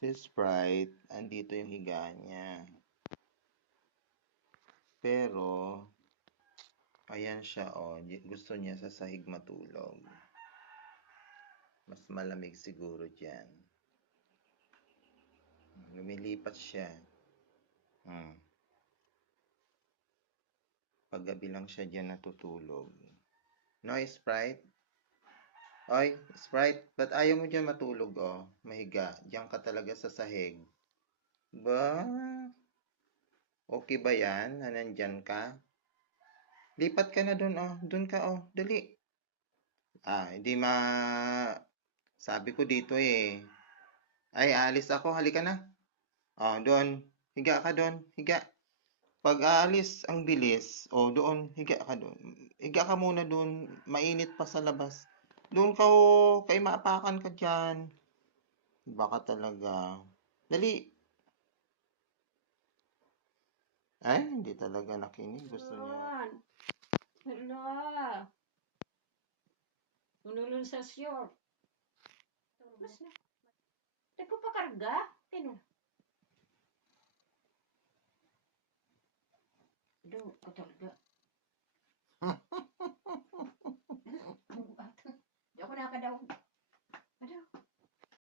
Si Sprite, andito yung higa niya. Pero, ayan siya, oh. Gusto niya sa sahig matulog. Mas malamig siguro dyan. Lumilipat siya. Paggabi lang siya dyan natutulog. No, Sprite? Oy, Sprite, ba't ayaw mo dyan matulog, oh? Mahiga. Diyan ka talaga sa sahig. Ba? Okay ba yan na nandyan ka? Lipat ka na dun, oh. Dun ka, oh. Dali. Hindi sabi ko dito eh. Ay, aalis ako. Halika na. Doon. Higa ka doon. Higa. Pag aalis, ang bilis. Doon. Higa ka doon. Higa ka muna doon. Mainit pa sa labas. Doon ka, oh. Kay maapakan ka dyan. Baka talaga. Dali. Ay, hindi talaga nakinig. Gusto niya. Hala. Unulun sa syor. Mas na. Teko pa karga? Tino. Doon ko talaga.